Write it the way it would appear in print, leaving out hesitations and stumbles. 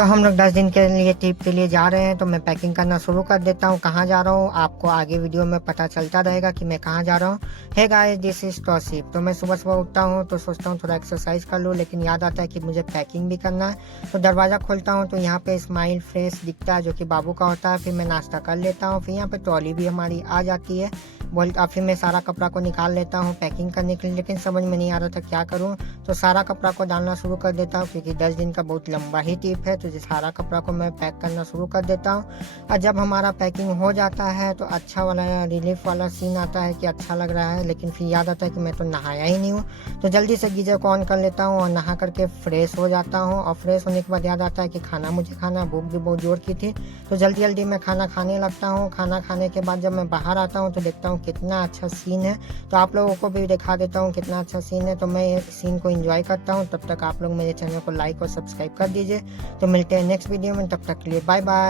तो हम लोग 10 दिन के लिए ट्रिप के लिए जा रहे हैं, तो मैं पैकिंग करना शुरू कर देता हूँ। कहाँ जा रहा हूँ आपको आगे वीडियो में पता चलता रहेगा कि मैं कहाँ जा रहा हूँ। Hey guys, this is Tauseef. तो मैं सुबह सुबह उठता हूँ तो सोचता हूँ थोड़ा एक्सरसाइज कर लूँ, लेकिन याद आता है कि मुझे पैकिंग भी करना है। तो दरवाज़ा खोलता हूँ तो यहाँ पे स्माइल फ्रेश दिखता है, जो कि बाबू का होता है। फिर मैं नाश्ता कर लेता हूँ। फिर यहाँ पे ट्रॉली भी हमारी आ जाती है। फिर मैं सारा कपड़ा को निकाल लेता हूँ पैकिंग करने के लिए, लेकिन समझ में नहीं आ रहा था क्या करूँ। तो सारा कपड़ा को डालना शुरू कर देता हूँ, क्योंकि 10 दिन का बहुत लंबा ही ट्रिप है। तो सारा कपड़ा को मैं पैक करना शुरू कर देता हूँ। और जब हमारा पैकिंग हो जाता है तो अच्छा वाला रिलीफ वाला सीन आता है कि अच्छा लग रहा है, लेकिन फिर याद आता है कि मैं तो नहाया ही नहीं हूँ। तो जल्दी से गीजर को ऑन कर लेता हूँ और नहा करके फ्रेश हो जाता हूँ। और फ्रेश होने के बाद याद आता है कि खाना मुझे खाना, भूख भी बहुत जोर की थी। तो जल्दी जल्दी मैं खाना खाने लगता हूँ। खाना खाने के बाद जब मैं बाहर आता हूँ तो देखता हूँ कितना अच्छा सीन है। तो आप लोगों को भी दिखा देता हूँ कितना अच्छा सीन है। तो मैं ये सीन को एंजॉय करता हूँ। तब तक आप लोग मेरे चैनल को लाइक और सब्सक्राइब कर दीजिए। तो मिलते हैं नेक्स्ट वीडियो में, तब तक के लिए बाय बाय।